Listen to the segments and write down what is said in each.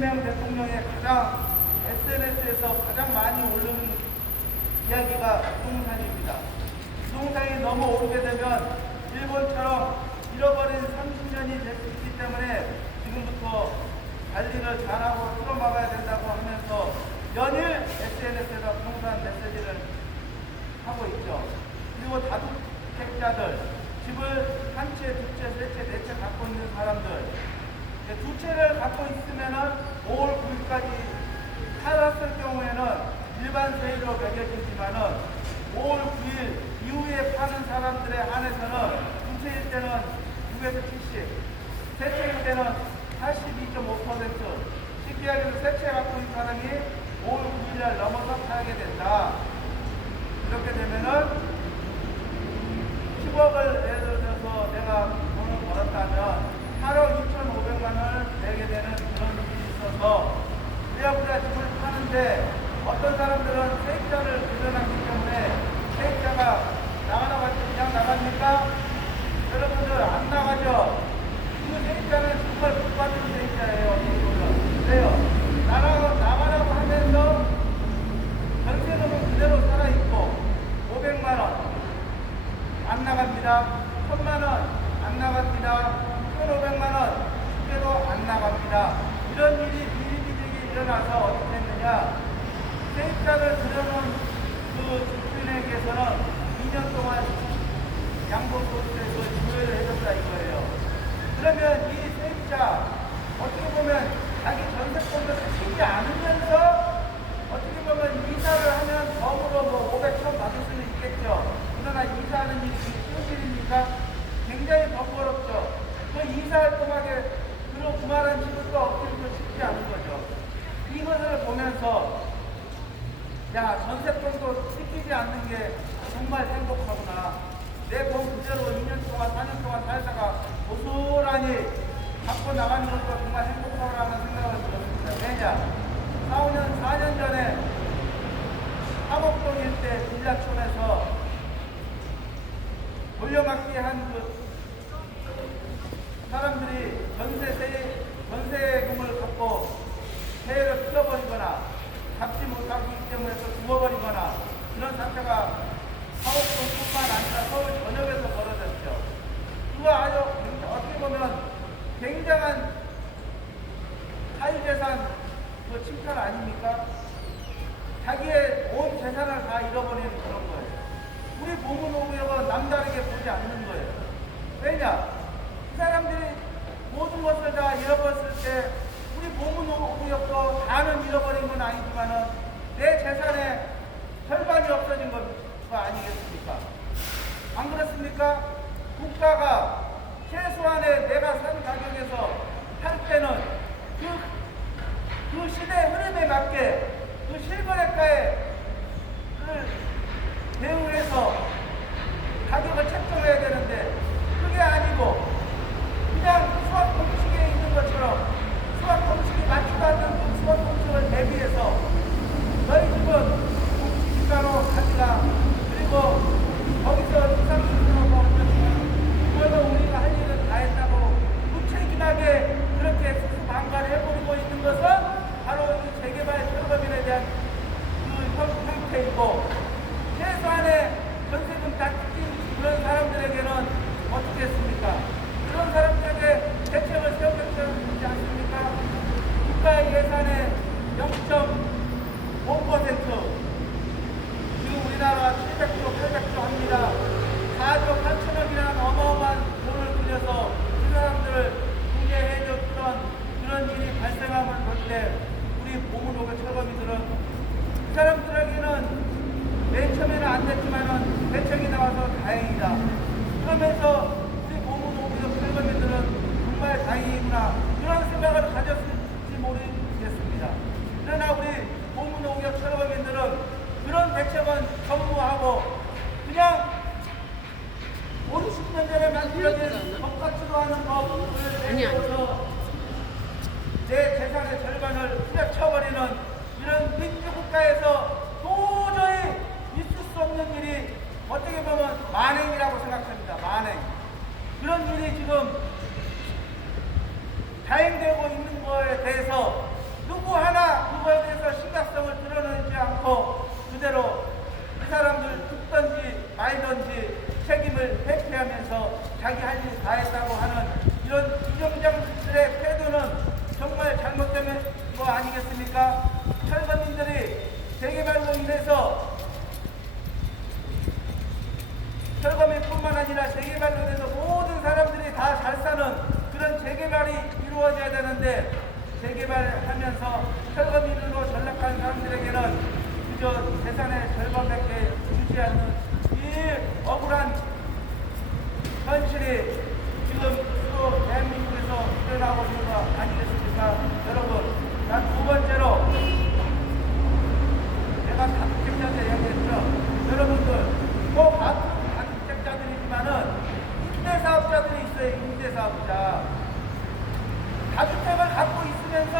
이재명 대통령의 가장 SNS에서 가장 많이 오르는 이야기가 부동산입니다. 부동산이 너무 오르게 되면 일본처럼 잃어버린 30년이 될 수 있기 때문에 지금부터 관리를 잘하고 틀어막아야 된다고 하면서 연일 SNS에서 부동산 메시지를 하고 있죠. 그리고 다주택자들, 집을 한 채, 두 채, 세 채, 네 채 갖고 있는 사람들, 두 채를 갖고 있으면은 5월 9일까지 팔았을 경우에는 일반 세율로 매겨지지만은 5월 9일 이후에 파는 사람들에 한해서는 두 채일 때는 6에서 70, 세 채일 때는 82.5%, 쉽게 얘기해서 세 채 갖고 있는 사람이 5월 9일날 넘어서 팔게 된다. 이렇게 되면은 10억을 예를 들어서 내가 돈을 벌었다면 8억 2,500만 원을 내게 되는 그런 일이 있어서 부랴부랴 집을 파는데 어떤 사람들은 세입자를 들여놨기 때문에 세입자가 나가라고 그냥 나갑니까? 여러분들 안 나가죠? 그 세입자는 정말 복 받는 세입자예요. 왜요? 나가라고 하면서 전세금은 그대로 살아있고 500만 원 안 나갑니다. 1000만 원 안 나갑니다. 1,500만 원 그대로 안 나갑니다. 이런 일이 비일비재하게 일어나서 어떻게 했느냐? 세입자를 들여놓은 그 주민에게서는 2년 동안 양도소득세에서 조회를 해줬다 이거예요. 그러면 이 세입자 어떻게 보면 자기 전세권을 사시지 않으면서 어떻게 보면 이사를 하면 덤으로 뭐 500, 1000 받을 수는 있겠죠. 그러나 이사하는 일이 쉬운 일입니까? 굉장히 번거롭죠. 그 이사할 동안에 그만한 집을 또 얻기도 쉽지 않은 거죠. 이것을 보면서 야, 전세권도 뜯기지 않는 게 정말 행복하구나. 내 돈 그대로 2년 동안, 4년 동안 살다가 고스란히 갖고 나가는 것도 정말 행복하구나라는 생각을 들었습니다. 왜냐? 4년 전에 사곡동 일대 빌라촌에서 돌려막기 한 그 사람들이 전세금을 갖고 세를 풀어버리거나 갚지 못하기 때문에 또 죽어버리거나 그런 사태가 사곡동뿐만 아니라 서울 전역에서 벌어졌죠. 그거 아주 어떻게 보면 굉장한 사유재산 그 침탈 아닙니까? 자기의 온 재산을 다 잃어버리는 그런 거예요. 우리 보문오구역은 남다르게 보지 않는 거예요. 왜냐? 이 사람들이 모든 것을 다 잃어버렸을 때 우리 보문오구역도 다는 잃어버린 건 아니지만은 내 재산의 절반이 없어진 거 아니겠습니까? 안 그렇습니까? 국가가 최소한의 내가 산 가격에서 할 때는 그 시대 흐름에 맞게 그 실거래가에 대응해서 가격을 책정해야 되는데 그게 아니고 그냥 수학 공식에 있는 것처럼 수학 공식이 맞지도 않는 그 수학 공식을 대비해서 너희 집은 집가로 가지라 그리고 거기서 2, 30%가 없으면 그거는 우리가 할 일은 다 했다고 무책임하게 그렇게 수수방관을 해버리고 있는 것은 바로 이 재개발 철거민에 대한 그 형태이고 최소한의 전세금 다 뜯긴 그런 사람들에게는 어떻게 했습니까? 그런 사람들에게 대책을 세우겠지 않습니까? 국가 예산의 0.5% 지금 우리나라 700조, 800조 합니다. 4조 8천억이라는 어마어마한 돈을 들여서 그 사람들을 구제해줬던 그런 일이 발생함을 볼 때 우리 보문오구 철거민들은 그 사람들에게는 맨 처음에는 안 됐지만은 대책이 나와서 다행이다. 그러면서 우리 보문오구역 철거민들은 정말 다행이구나. 그런 생각을 가졌을지 모르겠습니다. 그러나 우리 보문오구역 철거민들은 그런 대책은 전무하고 그냥 50년 전에 만들어진 법 같지도 않은 법을 내세워서 내 재산의 절반을 후려쳐버리는 이런 민주국가에서 도저히 있을 수 없는 일이 어떻게 보면 만행이라고 생각합니다. 만행. 그런 일이 지금 자행되고 있는 거에 대해서 그거에 대해서 심각성을 드러내지 않고 그대로 이 사람들 죽든지 말든지 책임을 회피하면서 자기 할 일 다 했다고 하는 이런 이정장들의 태도는 정말 잘못된 거 아니겠습니까? 철거민들이 재개발로 인해서 철거민뿐만 아니라 재개발로 인해서 모든 사람들이 다 잘 사는 그런 재개발이 이루어져야 되는데 재개발하면서 철거민으로 전락한 사람들에게는 그저 재산의 절반밖에 주지 않는 이 억울한 현실이 지금 또 대한민국에서 일어나고 있는 거 아니겠습니까? 여러분, 난 두 번째로 제가 다주택자한테 이야기했죠. 여러분들 꼭 다주택자들이지만은 임대사업자들이 있어요. 임대사업자. 다주택을 갖고 있으면서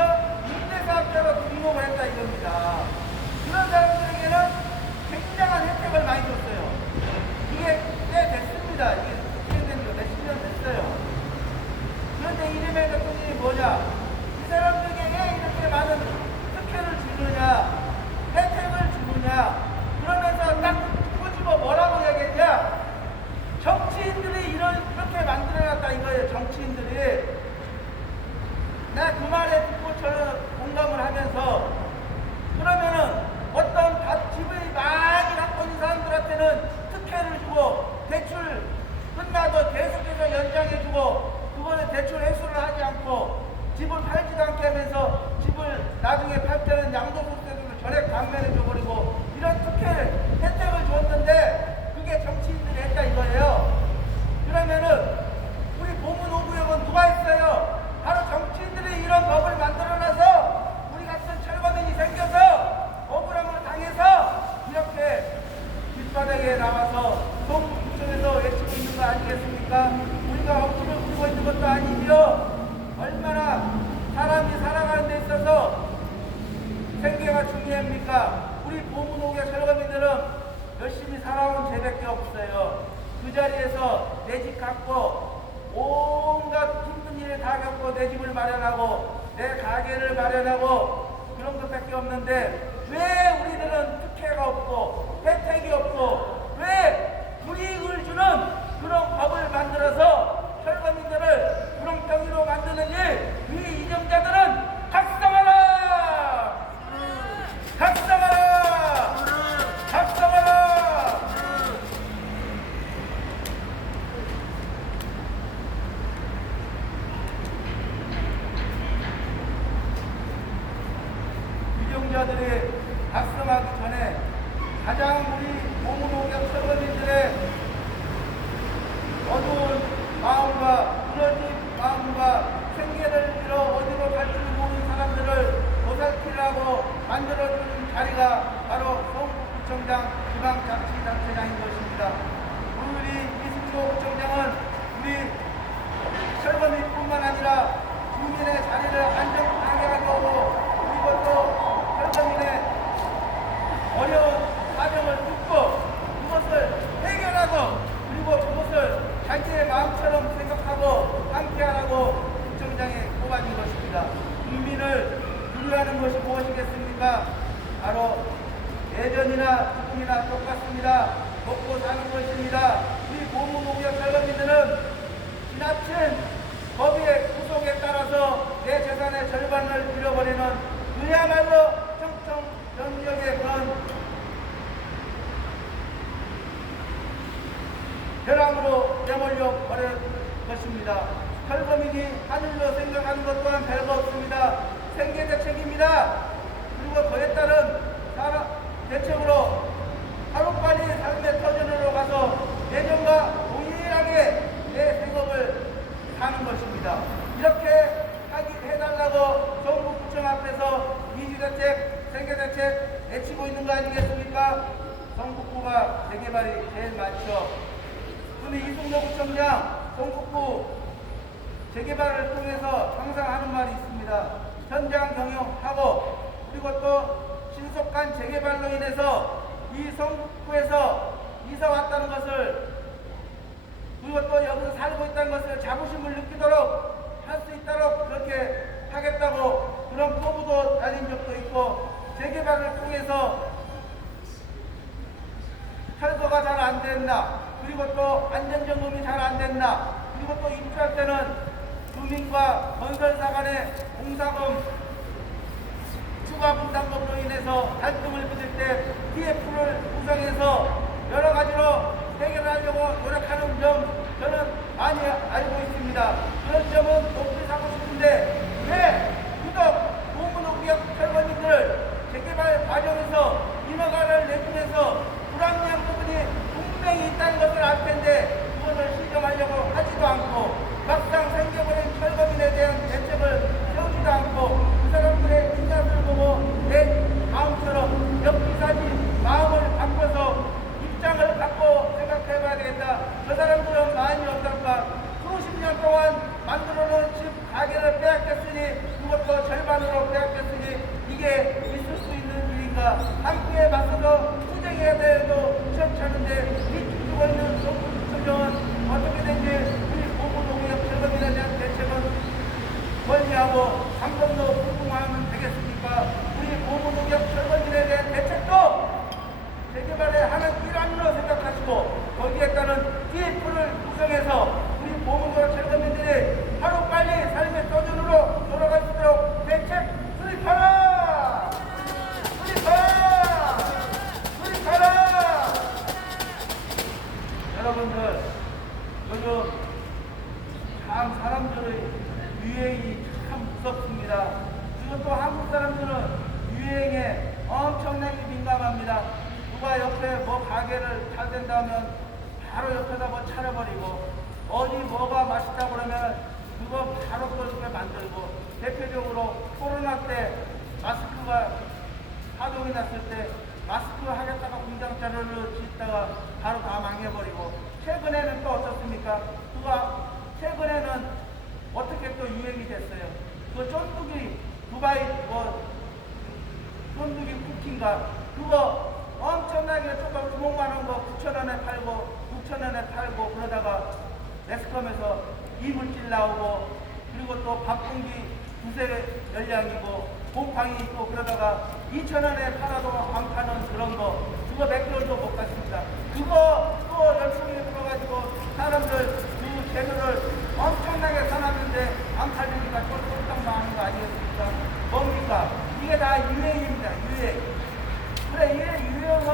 임대사업자로 등록을 했다 이겁니다. 그런 사람들에게는 굉장한 혜택을 많이 줬어요. 이게 꽤 됐습니다. 이게 진행된 지 몇십 년 됐어요. 그런데 이재명 대통령이 뭐냐? 이 사람들에게 왜 이렇게 많은 특혜를 주느냐, 혜택을 주느냐, 그러면서 딱 꼬집어 뭐라고 얘기했냐? 정치인들이 이렇게 만들어놨다 이거예요. 정치인들이. 나 그 말에 듣고 저는 공감을 하면서 그러면은 어떤 집을 많이 갖고 있는 사람들한테는 특혜를 주고 대출 끝나도 계속해서 연장해주고 그거는 대출 회수를 하지 않고 집을 팔지도 않게 하면서 집을 나중에 팔 때는 양도소득세도 전액 감면해줘버리고 이런 혜택을 줬는데 그게 정치인들이 했다 이거예요. 그러면은 우리 보문 5구역은 누가 했어요? 바로 정치인들이 이런 법을 만들어놔서 우리 같은 철거민이 생겨서 억울함을 당해서 이렇게 길바닥에 나와서 동구청에서 외치고 있는 거 아니겠습니까? 우리가 억울을 부리고 있는 것도 아니지요. 얼마나 사람이 살아가는 데 있어서 생계가 중요합니까? 우리 보문 5구역 철거민들은 열심히 살아온 죄밖에 없어요. 그 자리에서 내 집 갖고 온갖 힘든 일을 다 겪고 내 집을 마련하고 내 가게를 마련하고 그런 것밖에 없는데 왜 우리들은 특혜가 없고 혜택이 없고 왜 불이익을 주는 그런 법을 만들어서 철거민들을 구렁텅이로 만드는지 이 이정자들은 각성하라! 각성하라! 각성하라! 이정자들이 각성하기 전에 가장 우리 보문 5구역 철거민들의 어두운 마음과 무너진 마음과 생계를 잃어 어디로 갈지 모르는 사람들을 보살피라고 만들어주는 자리가 바로 성북구청장 지방자치단체장인 것입니다. 우리 이승조 구청장은 우리 철거민뿐만 아니라 주민의 자리를 안정하게 할 거고 그리고 또 철거민의 어려운 사정을 듣고 그것을 해결하고 그리고 그것을 자기의 마음처럼 생각하고 함께하라고 구청장에 뽑아진 것입니다. 국민을 두려워하는 것이 무엇이겠습니까? 바로 예전이나 지금이나 똑같습니다. 먹고 사는 것입니다. 우리 보문 5구역 철거민들은 지나친 법의 구속에 따라서 내 재산의 절반을 잃어버리는 그야말로 청천벽력의 그런 벼랑으로 내몰려 버릴 것입니다. 철거민이 하늘로 생각하는 것 또한 별거 없습니다. 생계대책입니다. 그리고 그에 따른 대책으로 하루빨리 삶의 터전으로 가서 예전과 동일하게 내 생업을 사는 것입니다. 이렇게 해달라고 정부구청 앞에서 이주대책, 생계대책 외치고 있는 거 아니겠습니까? 성북구가 재개발이 제일 많죠. 근데 이승조 구청장 성북구 재개발을 통해서 항상 하는 말이 있습니다. 현장 경영하고 그리고 또 신속한 재개발로 인해서 이 성북구에서 이사 왔다는 것을 그리고 또 여기서 살고 있다는 것을 자부심을 느끼도록 할 수 있도록 그렇게 하겠다고 그런 포부도 달린 적도 있고 있고 재개발을 통해서 철거가 잘 안 됐나, 그리고 또 안전점검이 잘 안 됐나, 그리고 또 입주할 때는 주민과 건설사 간의 공사금 추가 분담금으로 인해서 갈등을 빚을 때 TF를 구성해서 여러 가지로 해결하려고 노력하는 점 저는 많이 알고 있습니다. 그런 점은 높이 사고 싶은데 왜 유독 노무농협 철거민들 재개발 과정에서 인허가를 내주면서 불합리한 부분이 분명히 있다는 것을 알 텐데 그것을 시정하려고 하지도 않고 막상 생겨버린 철거민에 대한 대책을 세우지도 않고 그 사람들의 인자를 보고 내 마음처럼 엽기사지 마음을 바꿔서 입장을 바꿔 생각해봐야 되겠다. 저 사람들은 마음이 어떨까? 수십 년 동안 만들어놓은 집 가게를 빼앗겼으니 그것도 절반으로 빼앗겼으니 이게 있을 수 있는 일인가? 함께 맞서서 투쟁해야 돼도 시원찮은데 뒤죽고 있는 정부는 어떻게 된지 우리 고무농협 철거민에 대한 대책은 권리하고 상권도 불공하면 되겠습니까? 우리 고무농협 철거민에 대한 대책도 재개발의 하는 일환으로 생각하시고 거기에 따른 TF를 구성해서 우리 고무농협 철거민들이 하루빨리 삶의 터전으로 돌아갈 수 있도록 대책 수립하라! 수립하라! 수립하라! 여러분들 요즘 참 사람들의 유행이 참 무섭습니다. 그리고 또 한국 사람들은 유행에 엄청나게 민감합니다. 누가 옆에 뭐 가게를 잘 된다면 바로 옆에다 뭐 차려버리고 어디 뭐가 맛있다고 그러면 그거 바로 그렇게 만들고 대표적으로 코로나 때 마스크가 파동이 났을 때 마스크 하겠다가 공장 자료를 짓다가 바로 다 망해버리고 최근에는 또 어떻습니까? 그거 최근에는 어떻게 또 유행이 됐어요. 그 쫀득이 두바이 뭐 쫀득이 쿠키인가 그거 엄청나게 조금 구멍만한 거 9,000원에 팔고 6,000원에 팔고 그러다가 매스컴에서 이물질 나오고 그리고 또 밥공기 두세 열량이고 곰팡이 있고 그러다가 2,000원에 팔아도 안 파는 그런 거 그거 몇 개월도 못 갔습니다. 그거 또 열심히 들어가지고 사람들 그 재료를 엄청나게 사놨는데 안 팔리니까 쫄쫄 망하는 거 아니겠습니까? 뭡니까? 이게 다 유행입니다. 유행. 그래, 이 유행은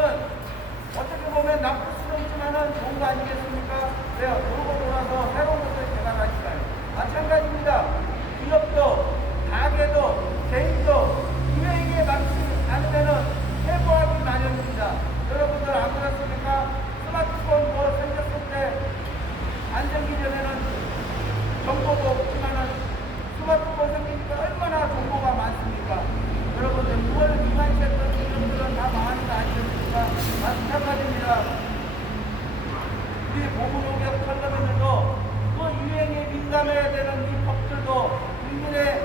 어떻게 보면 나쁠수없지만은 좋은 거 아니겠습니까? 왜요? 돌고 돌아서 새로운 것을 개발하니까요. 마찬가지입니다. 기업도, 가게도, 개인도 유행에 맞지 않으면은 해고하기 마련입니다. 여러분들 안 그렇습니까? 스마트폰 뭐 생겼을 때 안 생기기 전에는 정보도 없지만은 스마트폰 생기니까 얼마나 정보가 많습니까? 여러분들 9월 미만이었던 기업들은 다 망하는 거 아니겠습니까? 마찬가지입니다. 우리 고무농협 철거민들도 그 유행에 민감해야 되는 이 법들도 국민의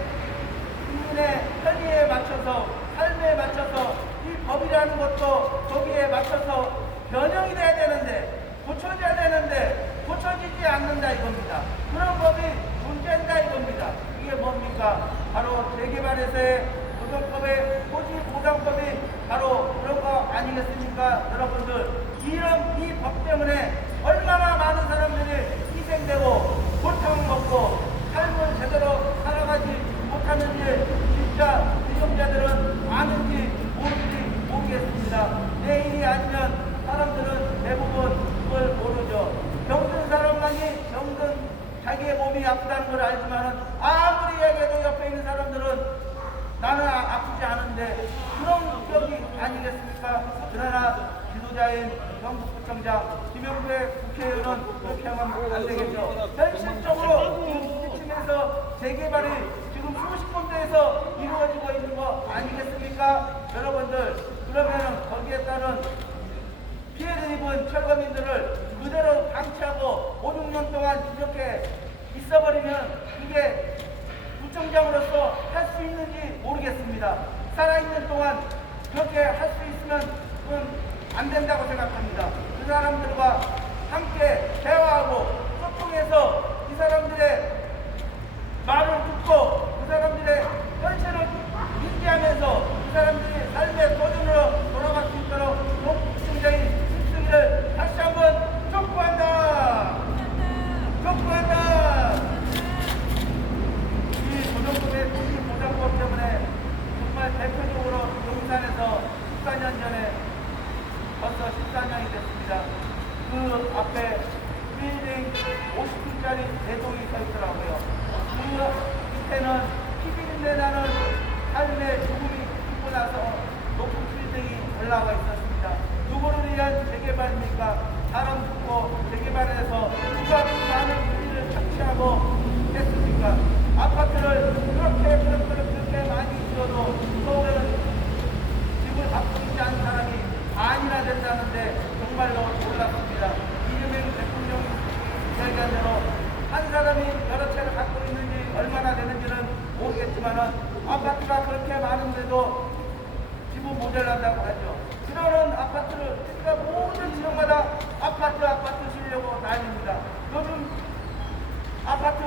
편의에 맞춰서 삶에 맞춰서 이 법이라는 것도 거기에 맞춰서 변형이 돼야 되는데 고쳐져야 되는데 고쳐지지 않는다 이겁니다. 그런 법이 문제다 이겁니다. 이게 뭡니까? 바로 재개발에서의 노동법의 토지보장법이 바로 그런 거 아니겠습니까? 여러분들 이런 이 법 때문에 얼마나 많은 사람들이 희생되고 고통을 먹고 삶을 제대로 살아가지 못하는지 진짜 유정자들은 아는지 모르는지 모르겠습니다. 내일이 아니면 사람들은 대부분 그걸 모르죠. 병든 사람만이 병든 자기의 몸이 아프다는 걸 알지만 아무리 얘기해도 옆에 있는 사람들은 나는 아프지 않은데 그런 기억이 아니겠습니까? 그러나 지도자인 경북구청장 김영배 국회의원은 그렇게 하면 안 되겠죠. 현실적으로 지금 부딪히면서 재개발이 지금 수십 군데에서 이루어지고 있는 거 아니겠습니까? 여러분들 그러면 거기에 따른 피해를 입은 철거민들을 그대로 방치하고 5, 6년 동안 이렇게 있어버리면 이게 구청장으로서 할 수 있는지 모르겠습니다. 살아있는 동안 그렇게 할 수 있으면 그건 안 된다고 생각합니다. 그 사람들과 함께 대화하고 소통해서 이 사람들의 말을 듣고 그 사람들의 현실을 인지하면서 그 사람 하지만은 아파트가 그렇게 많은데도 지분 모자란다고 하죠. 그러는 아파트를 우리가 모든 지역마다 아파트 지으려고 난립니다. 요즘 아파트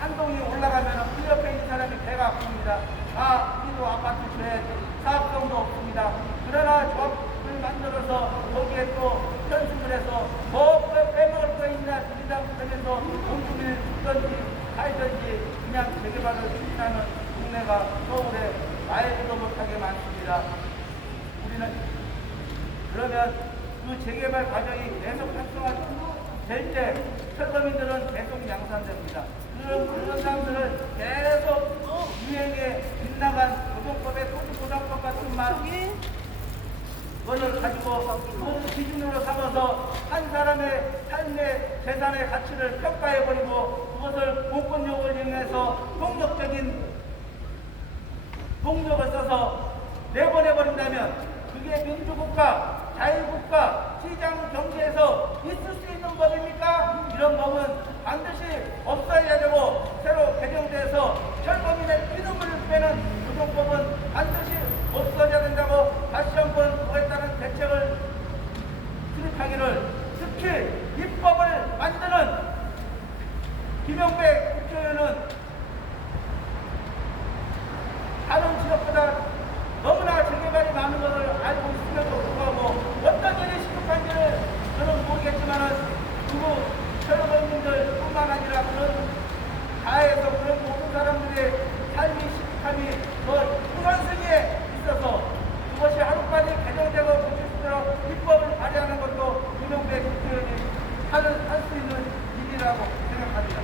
한 동이 올라가면 그 옆에 있는 사람이 배가 아픕니다. 아, 우리도 아파트 줘야지. 사업성도 없습니다. 그러나 조합을 만들어서 거기에 또 편승을 해서 뭐 빼먹을 거 있나 드리다 하면서 공주를 죽든지 살든지 그냥 재개발을 추진하는 동네가 서울에 말도 못하게 많습니다. 우리는 그러면 그 재개발 과정이 계속 활성화될 때 철거민들은 계속 양산됩니다. 그런 사람들은 계속 유행에 빗나간 노동법의 토지보장법 같은 것을 가지고 그 기준으로 삼아서 한 사람의 삶의 재산의 가치를 평가해버리고 그것을 공권력을 이용해서 폭력적인 폭력을 써서 내보내버린다면 그게 민주국가, 자유국가, 시장 경제에서 있을 수 있는 법입니까? 이런 법은 반드시 없어야 되고 새로 개정돼서 철거민의 피눈물을 빼는 노동법은 반드시 없어져야 된다고 다시 한번 그에 따른 대책을 수립하기를, 특히 입법을 만드는 김영배 국회의원은 다른 지역보다 너무나 재개발이 많은 것을 알고 있음에도 불구하고 어떤 일이 시급한지를 저는 모르겠지만은 누구 철거민들 뿐만 아니라 그런 가해에서 그런 모든 사람들의 삶이 시급함이 우선순위에 있어서 그것이 하루빨리 개정되고 고칠 수 있도록 입법을 발의하는 것도 김영배 국회의원이 할 수 있는 일이라고 생각합니다.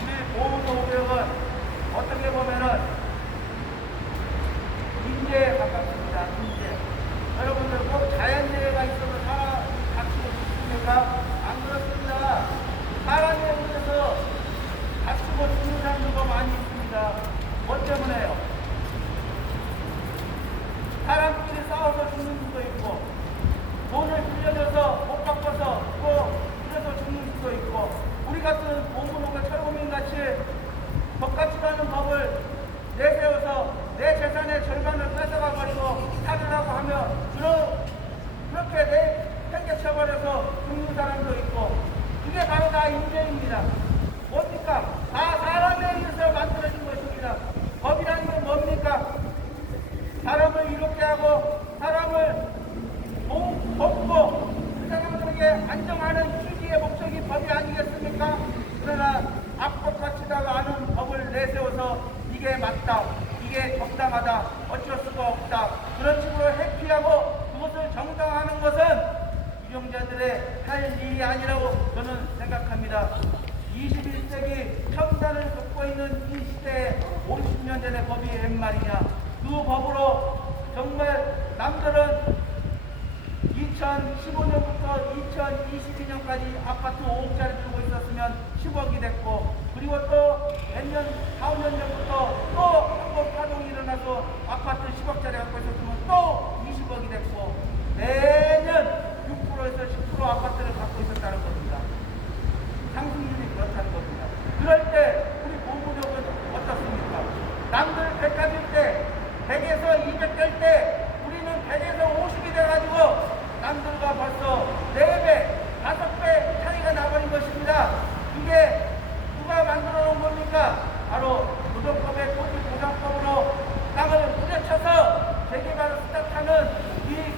우리 보호소구역은 어떻게 보면은 인재에 가깝습니다. 인재. 여러분들 꼭 자연재해가 있어서 사람 다치고 싶습니까? 안 그렇습니다. 사람에 의해서 다치고 죽는 사람들도 많이 있습니다. 뭐 때문에요? 사람끼리 싸워서 죽는 수도 있고 돈을 빌려줘서 못 갚아서 또 그래서 죽는 수도 있고 우리 같은 보물호가 철거민 같이 덕같이 가는 법을 내세워서 내 재산의 절반을 뺏어가 버리고 살으라고 하며 그렇게 팽개쳐버려서 죽는 사람도 있고 그게 바로 다 인재입니다. 뭡니까? 다 사람에 의해서 만들어진 것입니다. 법이라는 건 뭡니까? 사람을 이롭게 하고 사람을 돕고 그 사람들에게 안정하는 취지의 목적이 법이 아니겠습니까? 그러나 악법같이다가 아는 법을 내세워서 이게 맞다, 이게 적당하다, 어쩔 수가 없다 그런 식으로 회피하고 그것을 정당화하는 것은 유정자들의 할 일이 아니라고 저는 생각합니다. 21세기 첨단을 겪고 있는 이 시대에 50년 전의 법이 웬 말이냐. 그 법으로 정말 남들은 2015년부터 2022년까지 아파트 5억짜리 들고 있었으면 10억이 됐고 그리고 또 몇 년, 4, 5년 전부터 또 한 번 파동이 일어나서 아파트 10억짜리 갖고 있었으면 또 20억이 됐고 매년 6%에서 10% 아파트를 갖고 있었다는 겁니다. 상승률이 그렇다는 겁니다. 그럴 때 우리 보호구역은 어떻습니까? 남들 100가지일 때 100에서 200 될 때 우리는 100에서 50이 돼가지고 남들과 벌써 4배, 5배 차이가 나버린 것입니다. 이게 누가 만들어 놓은 겁니까? 바로 노동법의 토지보장법으로 땅을 후려쳐서 재개발을 스타트하는 이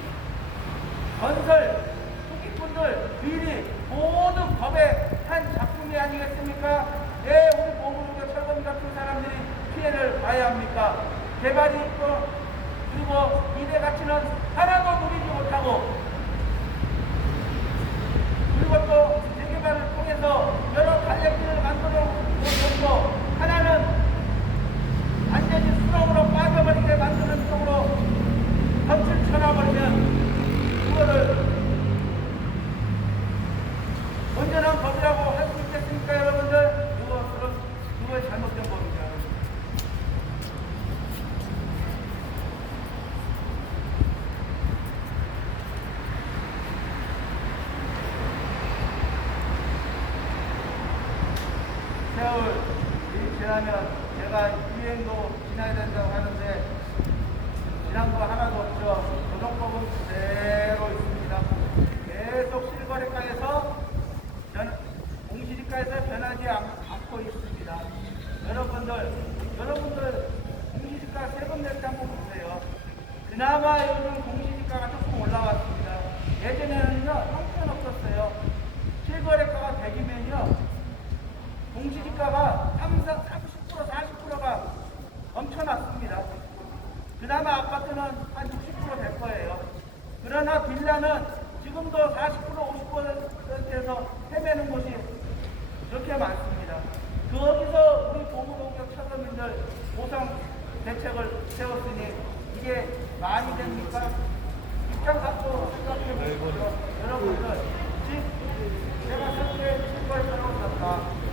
건설 투기꾼들 미리 모든 법의 한 작품이 아니겠습니까? 왜 우리 보물과 철거민 같은 사람들이 피해를 봐야 합니까? 개발이 있고 그리고 미래 가치는 하나도 누리지 못하고 그리고 또 재개발을 통해서 여러 갈래길을 만들어 놓고 하나는 완전히 수렁으로 빠져버리게 만드는 쪽으로 덫을 쳐놔버리면 그거를 온전한 법이라고 할 수 있겠습니까, 여러분들? 그거 잘못된 법입니다. 왜냐하면 제가 유행도 지나야 된다고 하는데 지난 거 하나도 없죠. 노동법은 그대로 있습니다. 계속 실거래가에서 공시지가에서 변하지 않고 있습니다. 여러분들 공시지가 세금 낼 때 한번 보세요. 그나마 요즘 공시지가가 조금 올라왔습니다. 예전에는요 형편없었어요. 실거래가가 100이면요 공시지가가 30%, 40%가 엄청났습니다. 그나마 아파트는 한 60% 될 거예요. 그러나 빌라는 지금도 40%, 50%에서 헤매는 곳이 그렇게 많습니다. 거기서 우리 보물공격 철거민들 보상 대책을 세웠으니 이게 말이 됩니까? 입장 갖고 생각해 보시죠. 여러분들, 내가 현재 실거래가라고 썼다.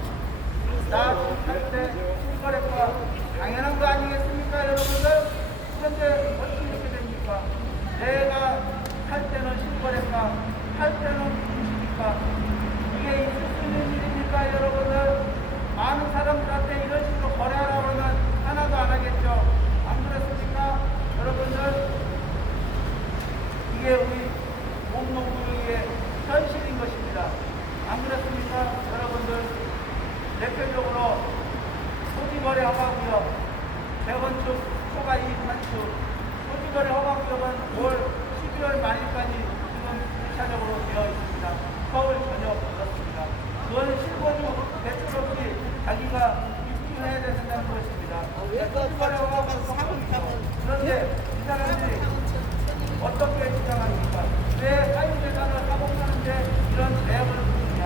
나 현재 실거래가 당연한 거 아니겠습니까, 여러분들? 현재 어떻게 이렇게 됩니까? 내가 살 때는 실거래가, 팔 때는 공시지가. 이게 있을 수 있는 일입니까, 여러분들? 많은 사람들한테 이런 식으로 거래하라고 하면 하나도 안 하겠죠. 안 그렇습니까? 여러분들, 이게 우리 몸농구의 현실인 것입니다. 안 그렇습니까? 여러분들, 대표적으로 토지거래 허가구역, 재건축, 초과이익 환수, 토지거래 허가구역은 올 12월 말일까지 지금 1차적으로 되어 있습니다. 서울 전역 그렇습니다. 그거는 실거주 대출업이 자기가 입주해야 된다는 것입니다. 토지거래 허가구역도 하고 있죠. 그런데 이 사람들이 어떻게 주장합니까? 왜 사유재산을 사복하는데 이런 제약을 두느냐?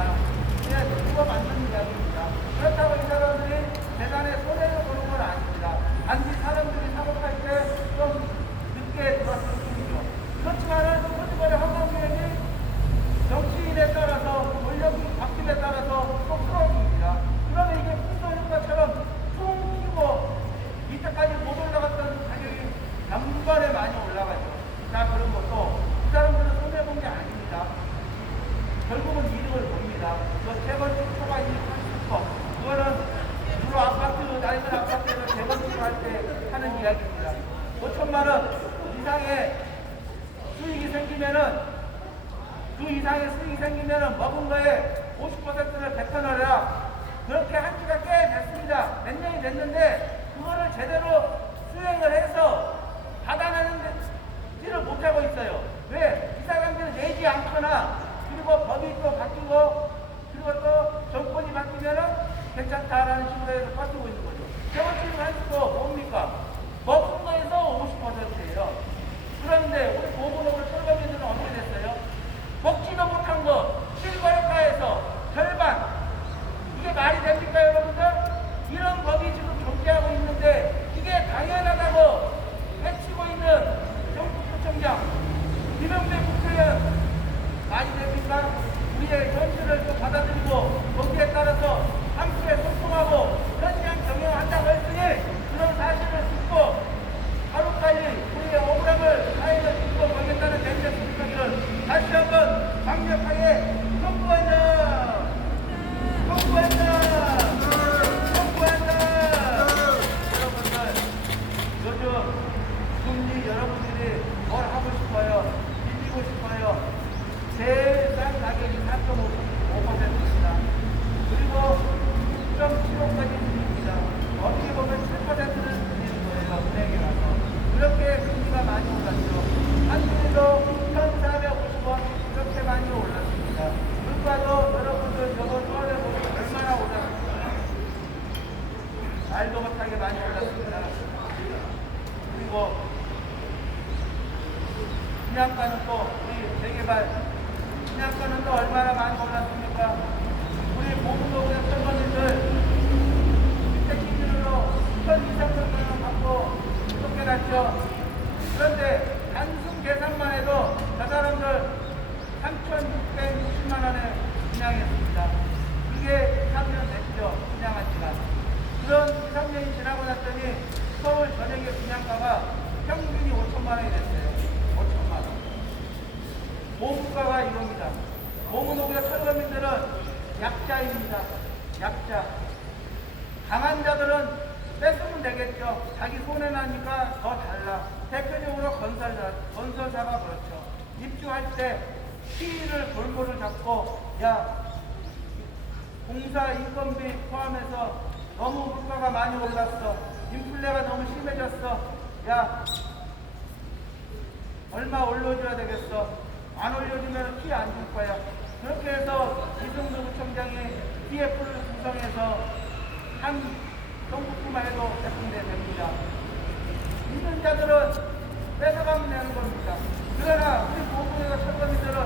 그거 맞는 이야기입니다. 그렇다고 이 사람들이 재산에 손해를 보는 건 아닙니다. 단지 사람들이 사복할 때 좀 늦게 들어왔을 뿐이죠. 그렇지만은 토지거래 허가구역이 정치인에 따라서 권력이 바뀜에 따라서 또 풀어집니다. 그러면 이게 풍선효과처럼 퉁 튀고 이때까지 못 올라갔던 가격이 단번에 많이 올라가죠. 자, 그런 것도 이 사람들은 손해본 게 아닙니다. 결국은 이득을 봅니다. 그 재건축 초과이익 환수법, 그거는 주로 아파트, 낡은 아파트에서 재건축을 할 때 하는 이야기입니다. 5천만 원 이상의 수익이 생기면은, 그 이상의 수익이 생기면은 먹은 거에 50%를 백편하라. 그렇게 한 지가 꽤 됐습니다. 몇 년이 됐는데, 그거를 제대로 수행을 해서 받아내는지를 못하고 있어요. 왜? 이 사람들은 내지 않거나, 그리고 법이 또 바뀌고, 그리고 또 정권이 바뀌면은 괜찮다라는 식으로 해서 버티고 있는 거죠. 재건축을 할 수도 뭡니까? 먹은 거에서 50%예요. 그런데 우리 보건업을 철거민들은 어떻게 됐어요? 먹지도 못한 거, 실거래가에서 절반. 이게 말이 됩니까, 여러분들? 이런 법이 지금 존재하고 있는데, 이게 당연하다고 외치고 있는 정부부총장 김영배 국회의원 말이 됩니까? 우리의 현실을 또 받아들이고 거기에 따라서 함께 소통하고 현장 경영한다고 했으니 그런 사실을 듣고 하루까지 우리의 억울함을 사회를 듣고 가겠다는 대책 국가들은 다시 한번 강력하게 청구한다! 청구한다! 청구한다! 여러분들, 요즘 국민 여러분들이 뭘 하고 싶어요? 빌리고 싶어요? 제일 싼 가격이 4.5%입니다. 그리고 6.75까지 드립니다. 어떻게 보면 7%를 드리는 거예요. 은행에 가서. 그렇게 금리가 많이 올랐죠. 한 주에도 1,450원 이렇게 많이 올랐습니다. 물가도 여러분들 이번 4월에 보면 얼마나 올랐습니까? 말도 못하게 많이 올랐습니다. 그리고 분양가는 또 우리 재개발 분양가는 또 얼마나 많이 올랐습니까? 우리 보금도구의 철거민들 주택 기준으로 1,200만 원 받고 쫓겨났죠. 그런데 단순 계산만 해도 저 사람들 3,660만 원에 분양했습니다. 그게 3년 됐죠. 분양한 지가. 그런 2, 3년이 지나고 났더니 서울 전역의 분양가가 평균이 5천만 원이 됐어요. 5천만 원. 보수가가 이겁니다. 보문오기와 철거민들은 약자입니다. 약자. 강한 자들은 뺏으면 되겠죠. 자기 손에 나니까 더 달라. 대표적으로 건설사가 그렇죠. 입주할 때 피의를 골고루 잡고, 야, 공사 인건비 포함해서 너무 물가가 많이 올랐어. 인플레가 너무 심해졌어. 야, 얼마 올려줘야 되겠어. 안 올려주면 피 안 줄 거야. 그렇게 해서 이승도 구청장이 TF를 구성해서 한 정부만 해도 배분돼 됩니다. 있는 자들은 뺏어가면 되는 겁니다. 그러나 우리 보부에서 철거민들은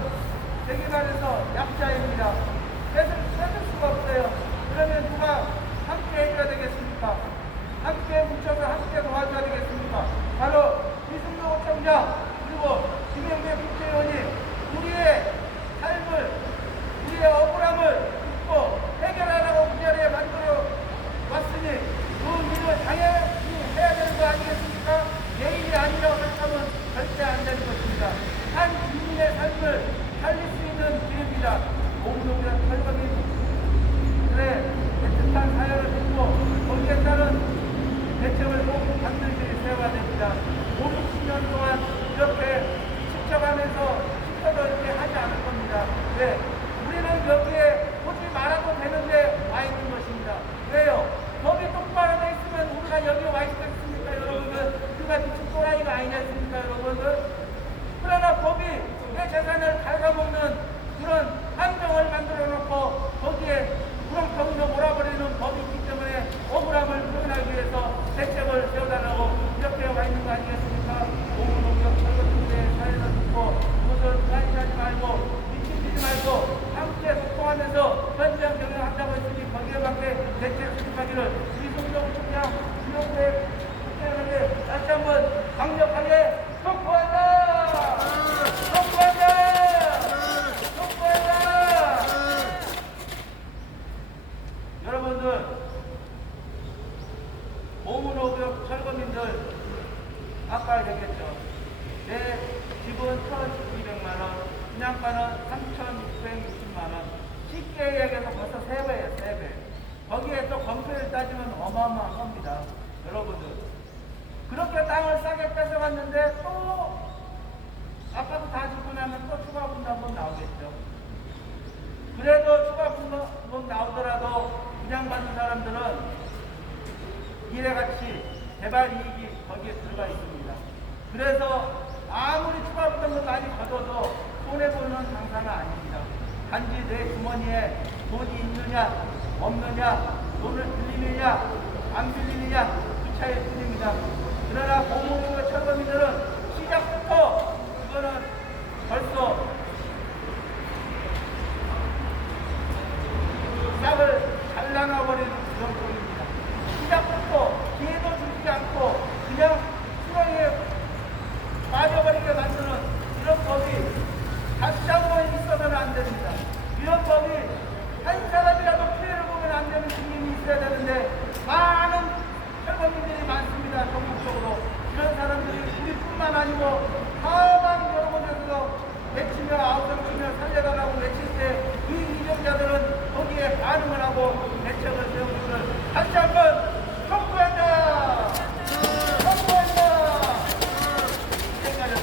되게 말해서 약자입니다. 뺏을 수가 없어요. 그러면 누가 함께 해줘야 되겠습니까? 함께 뭉쳐서 함께 도와줘야 되겠습니까? 바로 이승도 구청장 그리고 김영배 국회의원이 우리의 삶을, 우리의 억울함을 짚고 해결하라고 그 자리에 만들어 왔으니 그 일을 당연히 해야 되는 거 아니겠습니까? 예의이 아니라고 생각하면 절대 안 되는 것입니다. 한 주민의 삶을 살릴 수 있는 길입니다. 공동이란 철거민들의 애틋한 사연을 듣고 거기에 따른 대책을 꼭 반드시 세워야 됩니다. 5, 60년 동안 이렇게 지켜가면서 지켜도 이렇게 하지 않을 겁니다. 왜? 우리는 여기에 오지 말아도 되는데 와 있는 것입니다. 왜요? 법이 똑바로 돼 있으면 우리가 여기 와 있겠습니까, 여러분들? 우리가 미친 또라이가 아니겠습니까, 여러분들? 그러나 법이 내 재산을 갉아먹는 그런 환경을 만들어 놓고 거기에 구렁텅이로 몰아버리는 법이 있기 때문에 억울함을 표현하기 위해서 대책을 세워달라고 이렇게 와 있는 거 아니겠습니까? 공무농협 철거민들의 사연을 듣고 무슨 간이하지 말고 미치지 말고 함께 소통하면서 현장 경영한다고 했으니 거기에 맞게 대책 수립하기를 이승도 총장 김영배 국회의원에게 다시 한번 강력하게 촉구한다! 촉구한다! 촉구한다! 여러분들, 보문호흡 철거민들 아까 얘기했죠. 내 집은 1,200만원, 분양가는 3,660만원. 쉽게 얘기해서 벌써 3배예요, 3배. 거기에 또 건폐를 따지면 어마어마한 겁니다. 여러분들. 그렇게 땅을 싸게 뺏어갔는데 또 아파트 다 짓고 나면 또 추가 분담금 나오겠죠. 그래도 추가 분담금 나오더라도 분양받는 사람들은 미래가치, 개발 이익이 거기에 들어가 있습니다. 그래서 아무리 추가 분담금 많이 걷어도 손해보는 당사는 아닙니다. 단지 내 주머니에 돈이 있느냐 없느냐, 돈을 빌리느냐 안 빌리느냐 그 차이일 뿐입니다. 그러나 공무원과 철거민들은 시작부터 그거는 벌써 싹을 잘라놔버린 그런 쪽입니다. 시작부터 기회도 주지 않고 그냥 수렁에 빠져버리게 만드는 이런 법이 다시 한번 있어서는 안 됩니다. 이런 법이 한 사람이라도 피해를 보면 안 되는 증인이 있어야 되는데 많은 철거민들이 많습니다. 전국적으로. 이런 사람들이 우리뿐만 아니고 다만 여러 곳에서 외치며 아우성치며 살려달라고 외칠 때 그 이정자들은 거기에 반응을 하고 대책을 세우기를 다시 한번